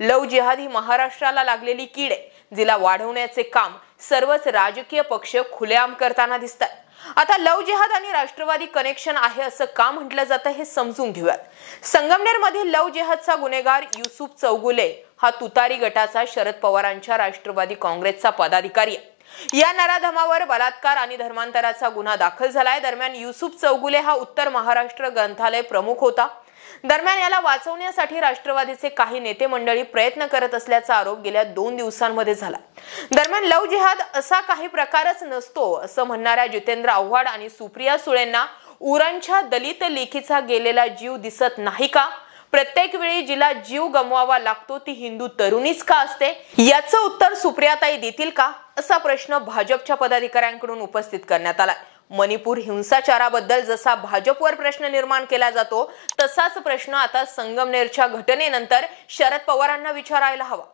लव जिहाद ही महाराष्ट्राला लागलेली कीड आहे, जिला वाढवण्याचे काम सर्वच राजकीय पक्ष खुलेआम करताना दिसतात। आता लव जिहाद आणि राष्ट्रवादी कनेक्शन आहे असं का म्हटलं जातं हे समजून घेऊयात। संगमनेर मधील लव जिहादचा गुन्हेगार युसुफ चौगुले हा तुतारी गटाचा शरद पवारांच्या राष्ट्रवादी काँग्रेसचा पदाधिकारी आहे। या नराधमावर बलात्कार आणि धर्मांतराचा गुन्हा दाखल झालाय। दरम्यान युसुफ चौगुले हा उत्तर महाराष्ट्र ग्रंथालय प्रमुख होता। दरम्यान याला वाचवण्यासाठी राष्ट्रवादीचे काही नेते मंडळी प्रयत्न करत असल्याचा आरोप गेल्या 2 दिवसांमध्ये झाला। दरम्यान लव जिहाद असा काही प्रकारच नसतो असं म्हणणाऱ्या जितेंद्र आव्हाड आणि सुप्रिया सुळेंना उरणच्या दलित लेकीचा गेलेला जीव दिसत नाही का? प्रत्येक वेळी जिला जीव गमवावा लागतो ती हिंदू तरुणीच का असते? याचं उत्तर सुप्रियाताई देतील का असा प्रश्न भाजपच्या पदाधिकाऱ्यांकडून उपस्थित करण्यात आला। मणिपूर हिंसाचाराबद्दल जसा भाजपवर प्रश्न निर्माण केला जातो तसाच प्रश्न आता संगमनेरच्या घटनेनंतर शरद पवारांना विचारायला हवा।